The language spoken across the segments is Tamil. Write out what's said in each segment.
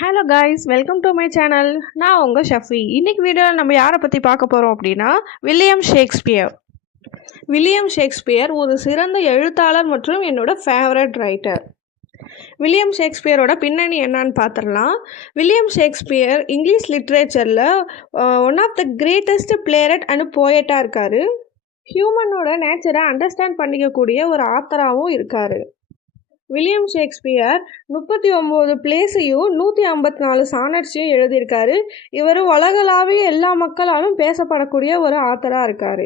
Hello guys, welcome to my channel. நான் உங்கள் ஷஃபி. இன்னைக்கு வீடியோவில் நம்ம யாரை பற்றி பார்க்க போகிறோம் அப்படின்னா வில்லியம் ஷேக்ஸ்பியர். வில்லியம் ஷேக்ஸ்பியர் ஒரு சிறந்த எழுத்தாளர் மற்றும் என்னோட ஃபேவரட் ரைட்டர். வில்லியம் ஷேக்ஸ்பியரோட பின்னணி என்னன்னு பார்த்துடலாம். வில்லியம் ஷேக்ஸ்பியர் இங்கிலீஷ் லிட்ரேச்சரில் one of the greatest playwright and போயட்டாக இருக்கார். ஹியூமனோட நேச்சரை அண்டர்ஸ்டாண்ட் பண்ணிக்கக்கூடிய ஒரு ஆத்தராகவும் இருக்கார். வில்லியம் ஷேக்ஸ்பியர் 39 பிளேஸையும் 154 சானட்ஸையும் எழுதியிருக்காரு. இவர் உலகளாவிய எல்லா மக்களாலும் பேசப்படக்கூடிய ஒரு ஆத்தராக இருக்கார்.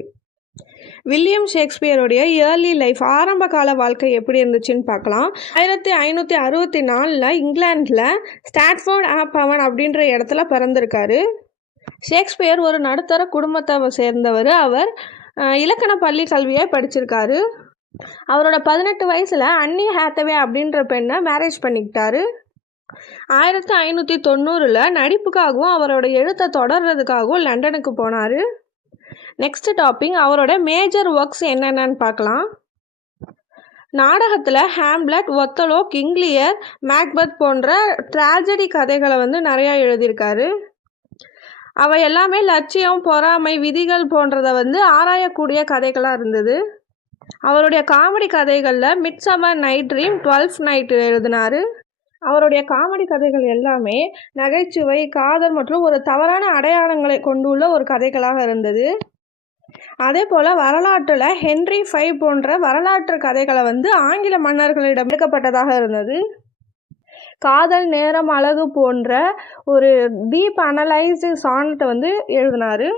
வில்லியம் ஷேக்ஸ்பியருடைய இயர்லி லைஃப், ஆரம்ப கால வாழ்க்கை எப்படி இருந்துச்சுன்னு பார்க்கலாம். 1564 இங்கிலாண்டில் ஸ்டாட்ஃபோர்ட் ஆப்பவன் அப்படின்ற இடத்துல பிறந்திருக்காரு. ஷேக்ஸ்பியர் ஒரு நடுத்தர குடும்பத்தை சேர்ந்தவர். அவர் இலக்கண பள்ளி கல்வியை படிச்சிருக்காரு. அவரோட 18 வயசில் அன்னி ஹேத்தவே அப்படின்ற பெண்ணை மேரேஜ் பண்ணிக்கிட்டாரு. 1590 நடிப்புக்காகவும் அவரோட எழுத்தை தொடர்றதுக்காகவும் லண்டனுக்கு போனார். நெக்ஸ்ட் டாபிக், அவரோட மேஜர் ஒர்க்ஸ் என்னென்னு பார்க்கலாம். நாடகத்தில் ஹாம்லெட், ஒத்தலோ, கிங் லியர், மேக்பெத் போன்ற ட்ராஜடி கதைகளை நிறையா எழுதியிருக்காரு. அவை எல்லாமே லட்சியம், பொறாமை, விதிகள் போன்றதை ஆராயக்கூடிய கதைகளாக இருந்தது. அவருடைய காமெடி கதைகளில் Midsummer night dream, 12th night எழுதினார். அவருடைய காமெடி கதைகள் எல்லாமே நகைச்சுவை, காதல் மற்றும் ஒரு தவறான அடையாளங்களை கொண்டுள்ள ஒரு கதைகளாக இருந்தது. அதே போல் வரலாற்றில் ஹென்றி V போன்ற வரலாற்று கதைகளை ஆங்கில மன்னர்களிடம் எடுக்கப்பட்டதாக இருந்தது. காதல், நேரம், அழகு போன்ற ஒரு டீப் அனலைஸ்டு சானட்டை எழுதினார்.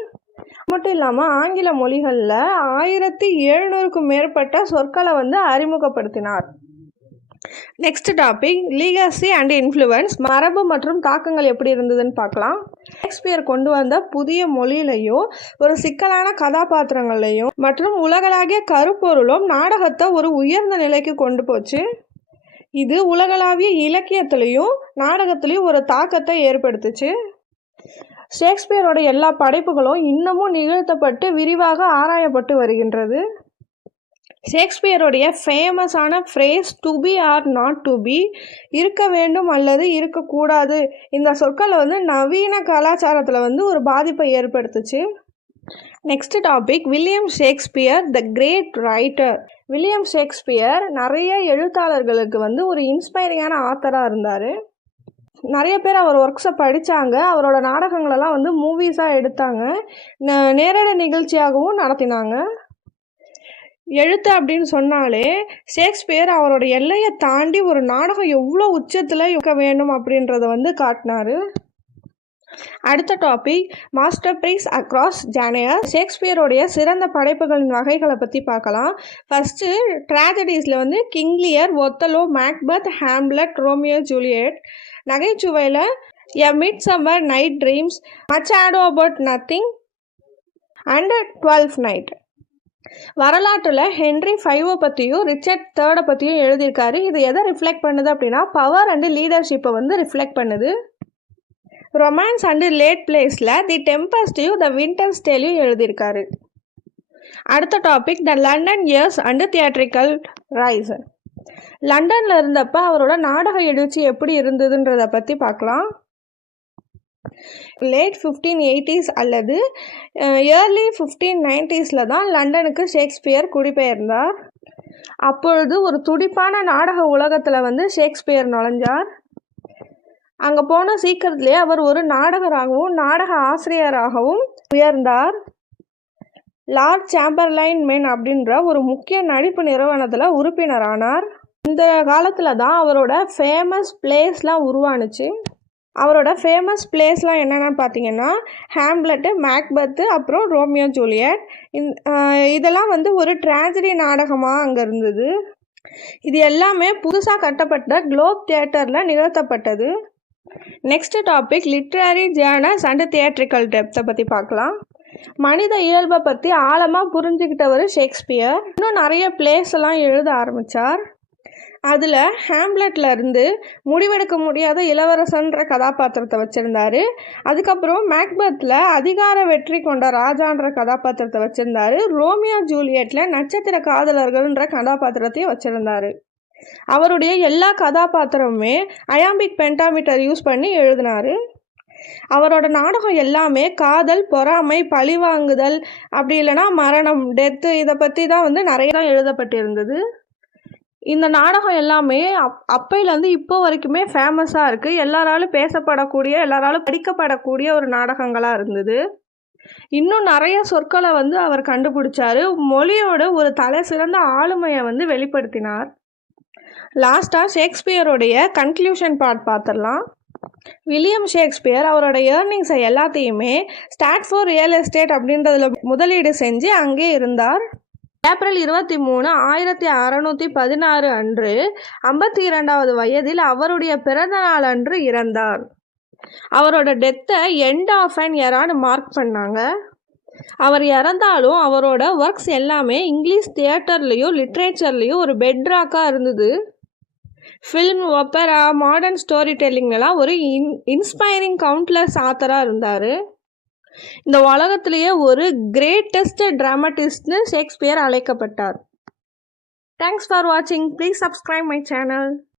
மட்டும் இல்லாமல் ஆங்கில மொழிகளில் 1700க்கும் மேற்பட்ட சொற்களை அறிமுகப்படுத்தினார். Next topic, legacy and influence, மரபு மற்றும் தாக்கங்கள் எப்படி இருந்ததுன்னு பார்க்கலாம். ஷேக்ஸ்பியர் கொண்டு வந்த புதிய மொழியிலையும் ஒரு சிக்கலான கதாபாத்திரங்களையும் மற்றும் உலகளாகிய கருப்பொருளும் நாடகத்தை ஒரு உயர்ந்த நிலைக்கு கொண்டு போச்சு. இது உலகளாவிய இலக்கியத்திலையும் நாடகத்திலையும் ஒரு தாக்கத்தை ஏற்படுத்துச்சு. ஷேக்ஸ்பியரோட எல்லா படைப்புகளும் இன்னமும் நிகழ்த்தப்பட்டு விரிவாக ஆராயப்பட்டு வருகின்றது. ஷேக்ஸ்பியருடைய ஃபேமஸான phrase to be or not to be, இருக்க வேண்டும் அல்லது இருக்கக்கூடாது, இந்த சொற்களை நவீன கலாச்சாரத்தில் ஒரு பாதிப்பை ஏற்படுத்துச்சு. Next topic, William Shakespeare the great writer. William Shakespeare நிறைய எழுத்தாளர்களுக்கு ஒரு இன்ஸ்பைரிங்கான ஆத்தராக இருந்தார். நிறைய பேர் அவர் ஒர்க்ஸை படித்தாங்க. அவரோட நாடகங்களெல்லாம் மூவிஸாக எடுத்தாங்க, நேரடி நிகழ்ச்சியாகவும் நடத்தினாங்க. எழுத்து அப்படின்னு சொன்னாலே ஷேக்ஸ்பியர் அவரோட எல்லையை தாண்டி ஒரு நாடகம் எவ்வளோ உச்சத்தில் இருக்க வேண்டும் அப்படின்றத காட்டினார். அடுத்த topic, masterpiece across genre. ஷேக்ஸ்பியருடைய சிறந்த படைப்புகளின் வகைகளை பற்றி பார்க்கலாம். ஃபஸ்ட்டு ட்ராஜடிஸில் King Lear, Othello, Macbeth, Hamlet, Romeo Juliet. நகைச்சுவையில் a midsummer night dreams, much ado about nothing and 12th night. வரலாற்றில் ஹென்றி V பற்றியும் ரிச்சர்ட் III பற்றியும் எழுதியிருக்காரு. இது எதை ரிஃப்ளெக்ட் பண்ணுது அப்படின்னா பவர் அண்டு லீடர்ஷிப்பை ரிஃப்ளெக்ட் பண்ணுது. ரொமான்ஸ் அண்டு லேட் பிளேஸில் தி டெம்பஸ்டையும் த வின்டர்ஸ் டேலையும் எழுதியிருக்காரு. அடுத்த topic, the London years and theatrical rice. லண்டனில் இருந்தப்போ அவரோட நாடக எழுச்சி எப்படி இருந்ததுன்றதை பற்றி பார்க்கலாம். லேட் 1580s அல்லது ஏர்லி 1590s தான் லண்டனுக்கு ஷேக்ஸ்பியர் குடிபெயர்ந்தார். அப்பொழுது ஒரு துடிப்பான நாடக உலகத்தில் ஷேக்ஸ்பியர் நுழைஞ்சார். அங்கே போன சீக்கிரத்திலே அவர் ஒரு நாடகராகவும் நாடக ஆசிரியராகவும் உயர்ந்தார். லார்ட் சாம்பர்லைன் மென் அப்படின்ற ஒரு முக்கிய நடிப்பு நிறுவனத்தில் உறுப்பினரானார். இந்த காலத்தில் தான் அவரோட ஃபேமஸ் பிளேஸ்லாம் உருவானுச்சு. அவரோட ஃபேமஸ் பிளேஸ்லாம் என்னென்னு பார்த்தீங்கன்னா ஹாம்லெட்டு, மேக்பெத்து, அப்புறம் ரோமியோ ஜூலியட். இதெல்லாம் ஒரு ட்ராஜடி நாடகமாக அங்கே இருந்தது. இது எல்லாமே புதுசாக கட்டப்பட்ட குளோப் தியேட்டரில் நிகழ்த்தப்பட்டது. Next topic, literary journals and theatrical டெப்த்தை பற்றி பார்க்கலாம். மனித இயல்பை பற்றி ஆழமாக புரிஞ்சுக்கிட்டவர் ஷேக்ஸ்பியர். இன்னும் நிறைய பிளேஸ் எல்லாம் எழுத ஆரம்பித்தார். அதில் ஹாம்லெட்டில் இருந்து முடிவெடுக்க முடியாத இளவரசன்ற கதாபாத்திரத்தை வச்சுருந்தார். அதுக்கப்புறம் மேக்பெத்தில் அதிகார வெற்றி கொண்ட ராஜான்ற கதாபாத்திரத்தை வச்சுருந்தார். ரோமியோ ஜூலியட்டில் நட்சத்திர காதலர்கள்ன்ற கதாபாத்திரத்தையும் வச்சுருந்தார். அவருடைய எல்லா கதாபாத்திரமுமே அயாம்பிக் பென்டாமீட்டர் யூஸ் பண்ணி எழுதினார். அவரோட நாடகம் எல்லாமே காதல், பொறாமை, பழிவாங்குதல், அப்படி இல்லைன்னா மரணம், டெத்து, இதை பற்றி தான் வந்து நிறைய தான் எழுதப்பட்டிருந்தது. இந்த நாடகம் எல்லாமே அப்பையிலேருந்து இப்போ வரைக்குமே ஃபேமஸாக இருக்குது. எல்லாராலும் பேசப்படக்கூடிய, எல்லாராலும் படிக்கப்படக்கூடிய ஒரு நாடகங்களாக இருந்தது. இன்னும் நிறைய சொற்களை வந்து அவர் கண்டுபிடிச்சாரு. மொழியோட ஒரு தலை சிறந்த ஆளுமையை வந்து வெளிப்படுத்தினார். லாஸ்ட்டாக ஷேக்ஸ்பியருடைய கன்க்ளூஷன் பார்ட் பார்த்துடலாம். வில்லியம் ஷேக்ஸ்பியர் அவரோட ஏர்னிங்ஸை எல்லாத்தையுமே ஸ்டாட்ஃபோர்ட் ரியல் எஸ்டேட் அப்படின்றதுல முதலீடு செஞ்சு அங்கே இருந்தார். ஏப்ரல் 23, 1616 அன்று 52வது வயதில் அவருடைய பிறந்த நாள் அன்று இறந்தார். அவரோட டெத்தை எண்ட் ஆஃப் அன் இயரான்னு மார்க் பண்ணாங்க. அவர் இறந்தாலும் அவரோட ஒர்க்ஸ் எல்லாமே இங்கிலீஷ் தியேட்டர்லேயும் லிட்ரேச்சர்லேயும் ஒரு பெட்ராக்காக இருந்தது. ஃபில்ம், ஒப்பரா, மாடர்ன் ஸ்டோரி டெல்லிங்லாம் ஒரு இன்ஸ்பைரிங் கவுண்ட்லெஸ் ஆத்தராக இருந்தார். இந்த உலகத்திலேயே ஒரு கிரேட்டஸ்ட் ட்ராமட்டிஸ்ட்னு ஷேக்ஸ்பியர் அழைக்கப்பட்டார். தேங்க்ஸ் ஃபார் வாட்சிங். Please subscribe my channel.